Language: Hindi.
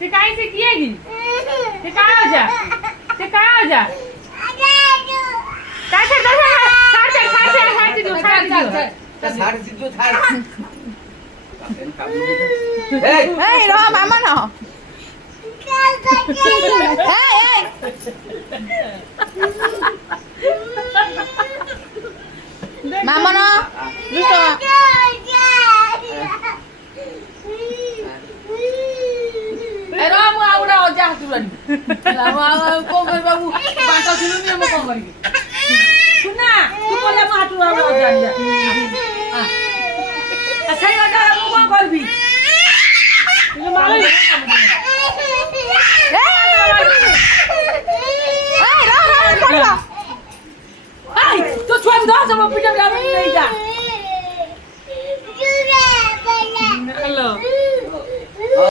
से काई से किएगी से कहाँ हो जा से कहाँ हो जा काय छे जो Hey, ro mama no. Hey. Mama no. Listo. रो मु आउडा हो जा तुरन को कर बाबू बाटा सुनु नि हम को करी सुना तू बोले मु हाथ हो जा अच्छा ये वाला हम को करबी